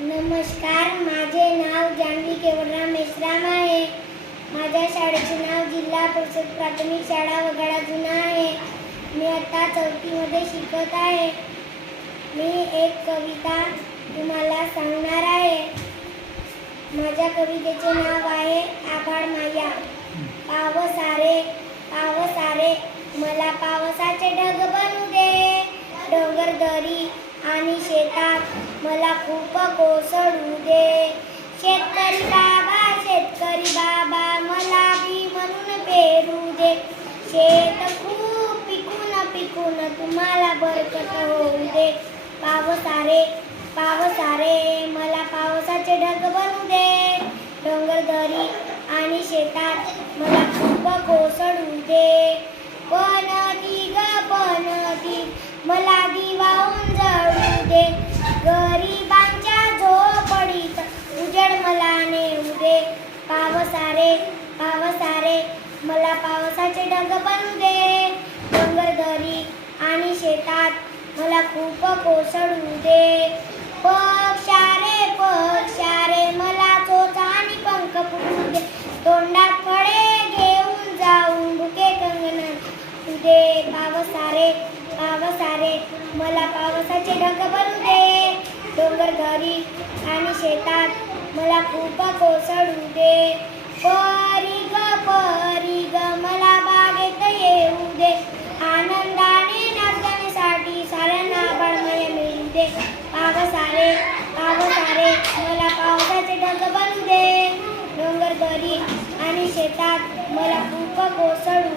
नमस्कार, माझे नाव जान्हवी केवलराम मेश्राम आहे. माझ्या शाळेचे नाव जिल्हा परिषद प्राथमिक शाळा वगाडा जुना आहे. मी आता 4थी मध्ये शिकत आहे. मी एक कविता तुम्हाला सांगणार आहे. माझ्या कवितेचे नाव आहे आभाळ माया. पावसारे पावसारे मला पावसाचे ढग बनू दे. डोंगर दरी आणि शेतात मला खूप कोसळू दे. शेतकरी बाबा मला बी म्हणून पेरू दे. शेत खूप पिकून तुम्हाला बरकत होऊ दे. पावसारे पावसारे मला पावसाचे ढग बनू दे. डोंगर दरी आणि शेतात मला खूप कोसळू दे. पणती मला दिवाहून जळू दे. गरिबांच्या झोपडीत उजेड मला नेऊ दे. पावसारे पावसारे मला पावसाचे ढग बनू दे. डोंगर दरी आणि शेतात मला खूप कोसळू दे. पक्षारे मला चोच आणि पंख फुटू दे. तोंडात फळे घेऊन जाऊन बुके कंगन दे. पावसारे पावसारे मला पावसाचे ढग बनू दे. डोंगर दरी आणि शेतात मला खूप कोसळू दे. परी ग मला बागेत येऊ दे. आनंदाने नाचण्यासाठी साऱ्यांना बाळमय मिळू दे. पावसारे पावसारे मला पावसाचे ढग बनू दे. डोंगर दरी आणि शेतात मला खूप कोसळू